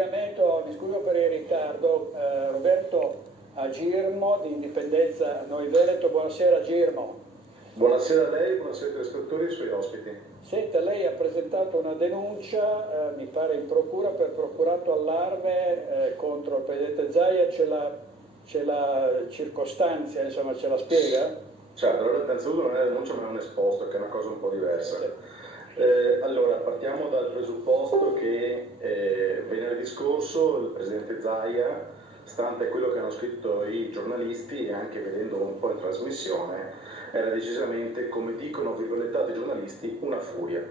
collegamento, mi scuso per il ritardo, Roberto Agirmo di Indipendenza Noi Veneto, buonasera Agirmo. Buonasera a lei, buonasera ai telespettatori e ai suoi ospiti. Senta, lei ha presentato una denuncia, mi pare in procura, per procurato allarme contro il Presidente Zaia, c'è la circostanza, insomma, ce la spiega? Certo, allora innanzitutto non è una denuncia ma è un esposto, che è una cosa un po' diversa. Allora, partiamo dal presupposto che venerdì scorso il Presidente Zaia, stante quello che hanno scritto i giornalisti e anche vedendolo un po' in trasmissione, era decisamente, come dicono virgolettati giornalisti, una furia.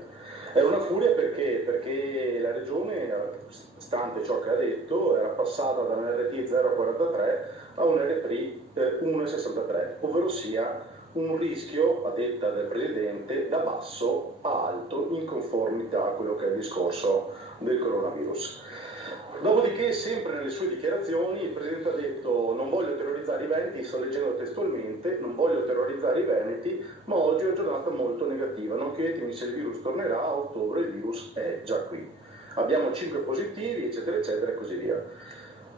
È una furia perché la regione, stante ciò che ha detto, era passata da un RT 0,43 a un RT 1,63, ovvero sia un rischio, a detta del Presidente, da basso a alto in conformità a quello che è il discorso del coronavirus. Dopodiché, sempre nelle sue dichiarazioni, il Presidente ha detto: non voglio terrorizzare i veneti, sto leggendo testualmente, non voglio terrorizzare i veneti, ma oggi è una giornata molto negativa, non chiedetemi se il virus tornerà, a ottobre il virus è già qui. Abbiamo 5 positivi, eccetera, eccetera, e così via.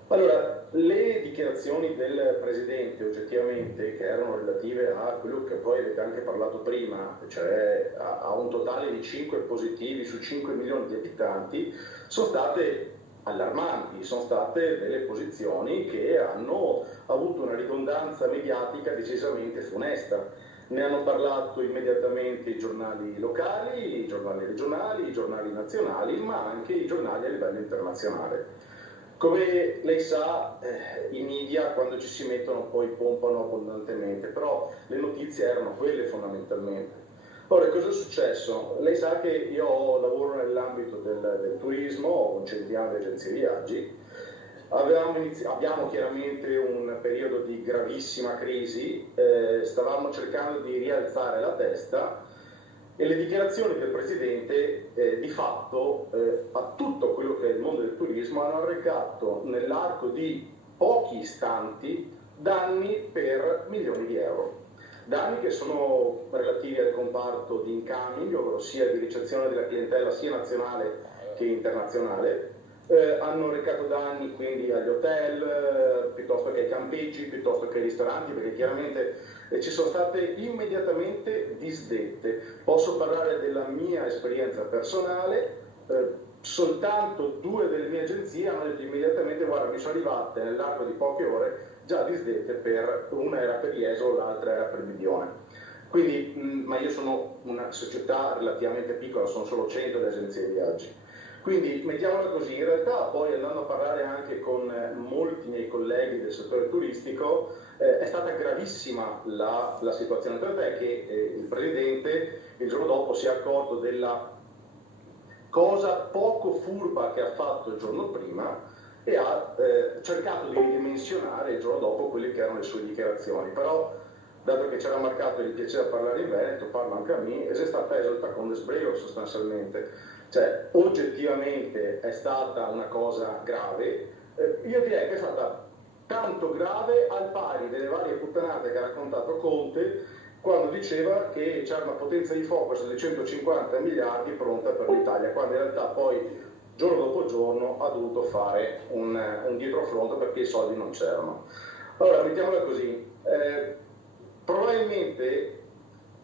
Allora, le dichiarazioni del Presidente, oggettivamente, che erano relative a quello che poi avete anche parlato prima, cioè a un totale di 5 positivi su 5 milioni di abitanti, sono state allarmanti, sono state delle posizioni che hanno avuto una ridondanza mediatica decisamente funesta. Ne hanno parlato immediatamente i giornali locali, i giornali regionali, i giornali nazionali, ma anche i giornali a livello internazionale. Come lei sa, i media quando ci si mettono poi pompano abbondantemente, però le notizie erano quelle fondamentalmente. Ora, cosa è successo? Lei sa che io lavoro nell'ambito del turismo, ho un centinaio di agenzie viaggi, abbiamo chiaramente un periodo di gravissima crisi, stavamo cercando di rialzare la testa e le dichiarazioni del Presidente di fatto a tutto quello che è il mondo del turismo hanno arrecato nell'arco di pochi istanti danni per milioni di euro. Danni che sono relativi al comparto di incoming, ovvero sia di ricezione della clientela sia nazionale che internazionale, hanno recato danni quindi agli hotel, piuttosto che ai campeggi, piuttosto che ai ristoranti, perché chiaramente ci sono state immediatamente disdette. Posso parlare della mia esperienza personale, soltanto 2 delle mie agenzie hanno detto immediatamente: guarda, mi sono arrivate nell'arco di poche ore già disdette, una era per Jesolo, l'altra era per Bibione. Quindi, ma io sono una società relativamente piccola, sono solo 100 le agenzie di viaggi. Quindi mettiamola così, in realtà poi andando a parlare anche con molti miei colleghi del settore turistico, è stata gravissima la situazione, tant'è che il Presidente il giorno dopo si è accorto della cosa poco furba che ha fatto il giorno prima e ha cercato di ridimensionare il giorno dopo quelle che erano le sue dichiarazioni. Però, dato che c'era marcato il piacere a parlare in Veneto, parlo anche a me, e si è stata esulta con l'esbreo sostanzialmente. Cioè, oggettivamente è stata una cosa grave, io direi che è stata tanto grave al pari delle varie puttanate che ha raccontato Conte quando diceva che c'era una potenza di focus di 150 miliardi pronta per l'Italia, quando in realtà poi giorno dopo giorno ha dovuto fare un dietrofront perché i soldi non c'erano. Allora, mettiamola così, probabilmente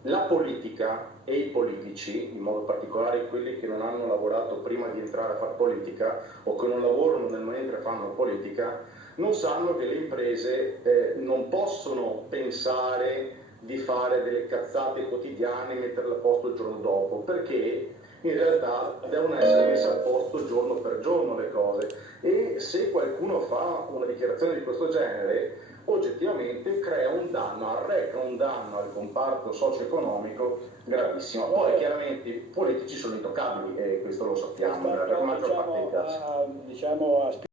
la politica e i politici, in modo particolare quelli che non hanno lavorato prima di entrare a fare politica o che non lavorano nel mentre fanno politica, non sanno che le imprese non possono pensare di fare delle cazzate quotidiane e metterle a posto il giorno dopo, perché in realtà devono essere messe a posto giorno per giorno le cose, e se qualcuno fa una dichiarazione di questo genere oggettivamente crea un danno, arreca un danno al comparto socio-economico gravissimo. Poi chiaramente i politici sono intoccabili e questo lo sappiamo, per la maggior parte dei casi. Diciamo,